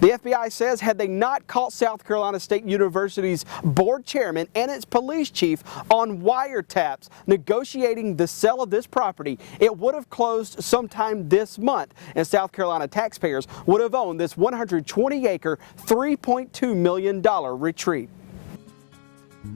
The FBI says had they not caught South Carolina State University's board chairman and its police chief on wiretaps negotiating the sale of this property, it would have closed sometime this month, and South Carolina taxpayers would have owned this 120-acre, $3.2 million retreat.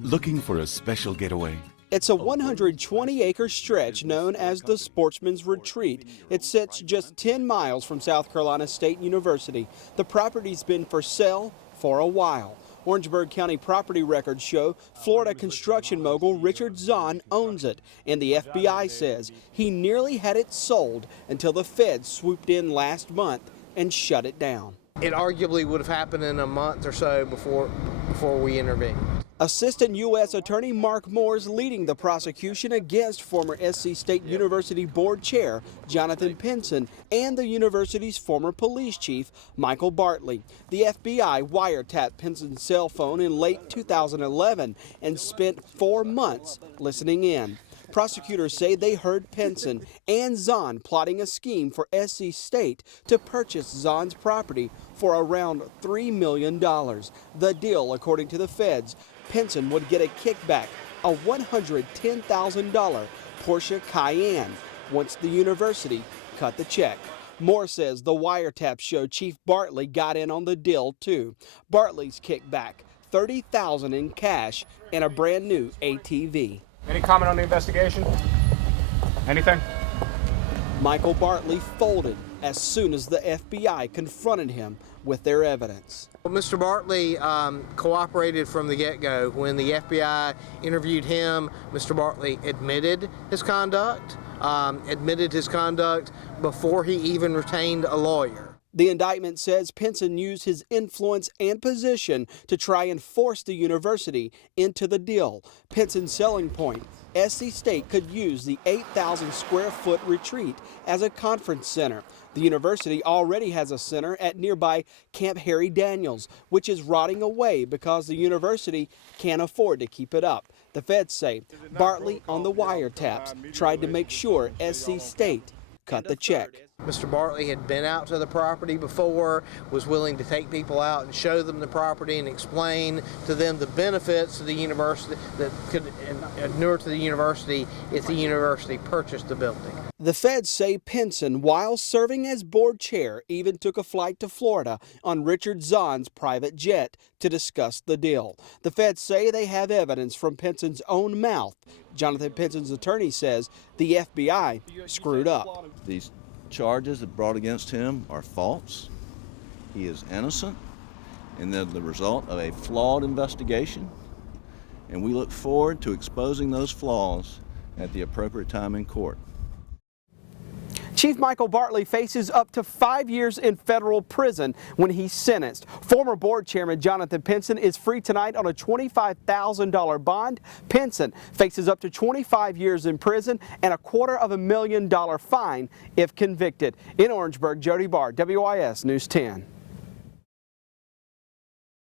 Looking for a special getaway? It's a 120-acre stretch known as the Sportsman's Retreat. It sits just 10 miles from South Carolina State University. The property's been for sale for a while. Orangeburg County property records show Florida construction mogul Richard Zahn owns it, and the FBI says he nearly had it sold until the feds swooped in last month and shut it down. It arguably would have happened in a month or so before we intervened. Assistant U.S. Attorney Mark Moore is leading the prosecution against former SC State University Board Chair Jonathan Pinson and the university's former police chief Michael Bartley. The FBI wiretapped Pinson's cell phone in late 2011 and spent 4 months listening in. Prosecutors say they heard Pinson and Zahn plotting a scheme for SC State to purchase Zahn's property for around $3 million. The deal, according to the feds, Pinson would get a kickback, a $110,000 Porsche Cayenne, once the university cut the check. Moore says the wiretaps show Chief Bartley got in on the deal too. Bartley's kickback, $30,000 in cash and a brand new ATV. Any comment on the investigation? Anything? Michael Bartley folded as soon as the FBI confronted him with their evidence. Well, Mr. Bartley cooperated from the get-go. When the FBI interviewed him, Mr. Bartley admitted his conduct before he even retained a lawyer. The indictment says Pinson used his influence and position to try and force the university into the deal. Pinson's selling point: SC State could use the 8,000 square foot retreat as a conference center. The university already has a center at nearby Camp Harry Daniels, which is rotting away because the university can't afford to keep it up. The feds say Bartley on the wiretaps tried to make sure SC State cut the check. Mr. Bartley had been out to the property before, was willing to take people out and show them the property and explain to them the benefits of the university that could inure to the university if the university purchased the building. The feds say Pinson, while serving as board chair, even took a flight to Florida on Richard Zahn's private jet to discuss the deal. The feds say they have evidence from Pinson's own mouth. Jonathan Pinson's attorney says the FBI screwed up. These charges brought against him are false. He is innocent, and they're the result of a flawed investigation, and we look forward to exposing those flaws at the appropriate time in court. Chief Michael Bartley faces up to 5 years in federal prison when he's sentenced. Former board chairman Jonathan Pinson is free tonight on a $25,000 bond. Pinson faces up to 25 years in prison and a $250,000 fine if convicted. In Orangeburg, Jody Barr, WIS News 10.